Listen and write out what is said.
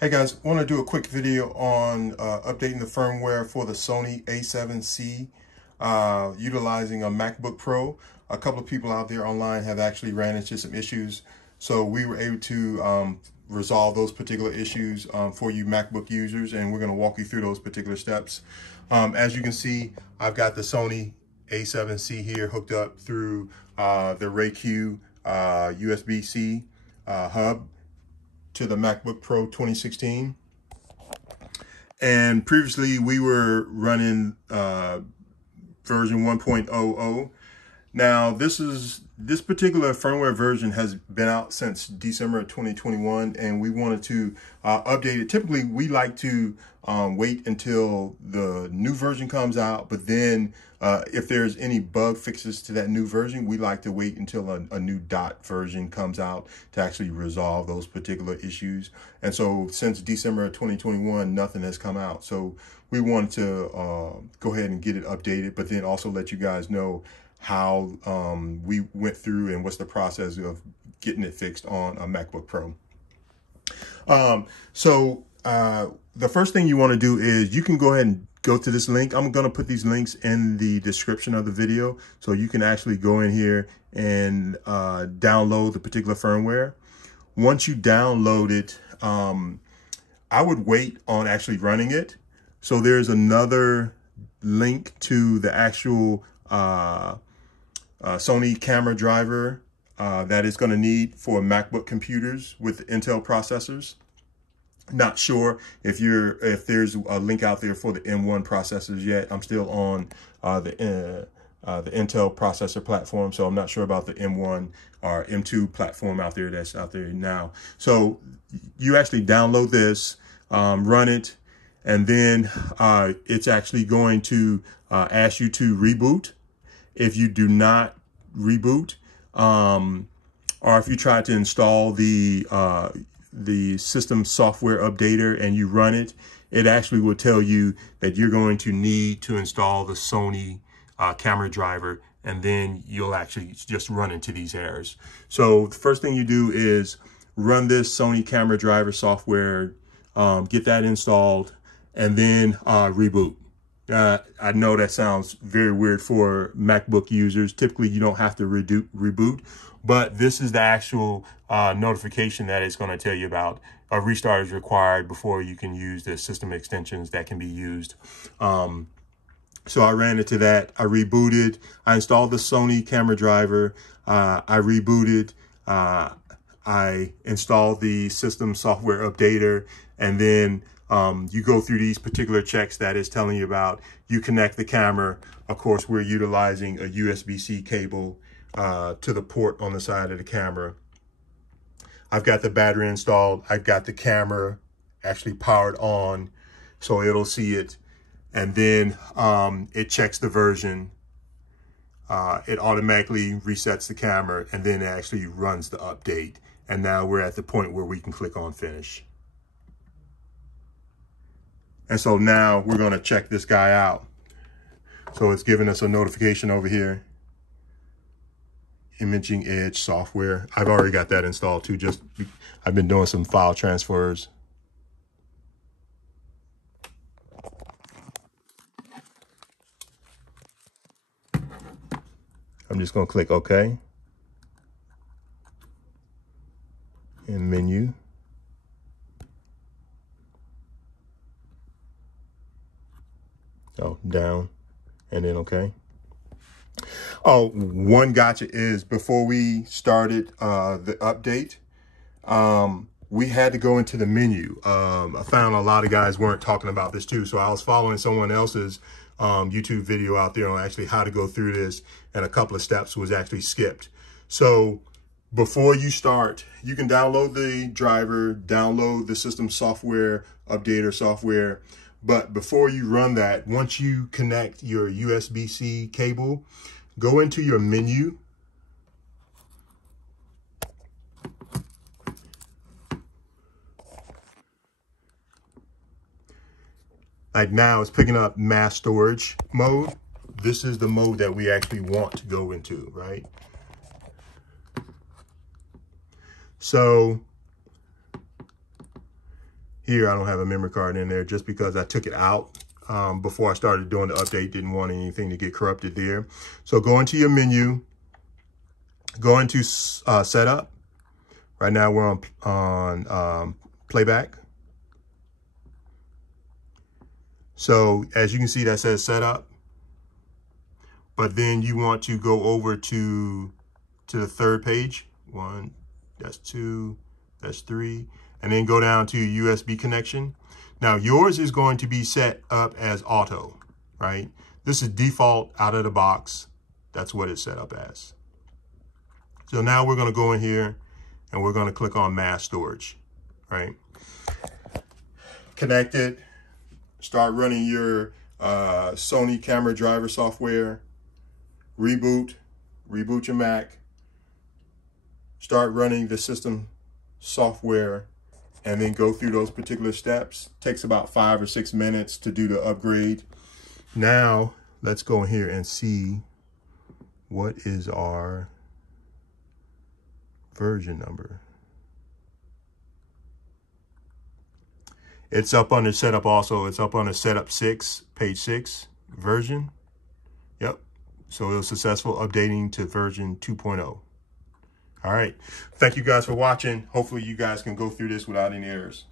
Hey guys, I want to do a quick video on updating the firmware for the Sony A7C utilizing a MacBook Pro. A couple of people out there online have actually ran into some issues, so we were able to resolve those particular issues for you MacBook users, and we're going to walk you through those particular steps. As you can see, I've got the Sony A7C here hooked up through the RayQ USB-C hub to the MacBook Pro 2016. And previously we were running version 1.00. Now this particular firmware version has been out since December of 2021, and we wanted to update it. Typically we like to wait until the new version comes out, but then if there's any bug fixes to that new version, we like to wait until a new dot version comes out to actually resolve those particular issues. And so since December of 2021, nothing has come out. So we wanted to go ahead and get it updated, but then also let you guys know how we went through and what's the process of getting it fixed on a MacBook Pro. The first thing you want to do is you can go ahead and go to this link. I'm going to put these links in the description of the video, so you can actually go in here and download the particular firmware. Once you download it, I would wait on actually running it. So there's another link to the actual Sony camera driver that is going to need for MacBook computers with Intel processors. Not sure if there's a link out there for the M1 processors yet. I'm still on the Intel processor platform, so I'm not sure about the M1 or M2 platform out there that's out there now. So you actually download this, run it, and then it's actually going to ask you to reboot. If you do not reboot, or if you try to install the system software updater and you run it, it actually will tell you that you're going to need to install the Sony camera driver, and then you'll actually just run into these errors. So the first thing you do is run this Sony camera driver software, get that installed, and then reboot. I know that sounds very weird for MacBook users. Typically, you don't have to reboot, but this is the actual notification that is going to tell you about a restart is required before you can use the system extensions that can be used. So I ran into that. I rebooted. I installed the Sony camera driver. I rebooted. I installed the system software updater, and then you go through these particular checks that is telling you about. You connect the camera. Of course, we're utilizing a USB-C cable to the port on the side of the camera. I've got the battery installed. I've got the camera actually powered on, so it'll see it. And then it checks the version. It automatically resets the camera, and then it actually runs the update. And now we're at the point where we can click on finish. And so now we're going to check this guy out. So it's giving us a notification over here. Imaging Edge software. I've already got that installed too. I've been doing some file transfers. I'm just going to click OK. And menu. Oh, down, and then okay. Oh, one gotcha is before we started the update, we had to go into the menu. I found a lot of guys weren't talking about this too, so I was following someone else's YouTube video out there on actually how to go through this, and a couple of steps was actually skipped. So before you start, you can download the driver, download the system software updater software. But before you run that, once you connect your USB-C cable, go into your menu. Like now it's picking up mass storage mode. This is the mode that we actually want to go into, right? So Here, I don't have a memory card in there just because I took it out before I started doing the update. Didn't want anything to get corrupted there. So go into your menu, go into setup. Right now we're on playback. So as you can see, that says setup. But then you want to go over to the third page. 1, that's 2, that's 3. And then go down to USB connection. Now yours is going to be set up as auto, right? This is default out of the box. That's what it's set up as. So now we're going to go in here and we're going to click on mass storage, right? Connect it. Start running your Sony camera driver software. Reboot your Mac. Start running the system software and then go through those particular steps. Takes about 5 or 6 minutes to do the upgrade. Now, let's go in here and see what is our version number. It's up under setup also. It's up under setup 6, page 6 version. Yep. So it was successful updating to version 2.0. All right. Thank you guys for watching. Hopefully you guys can go through this without any errors.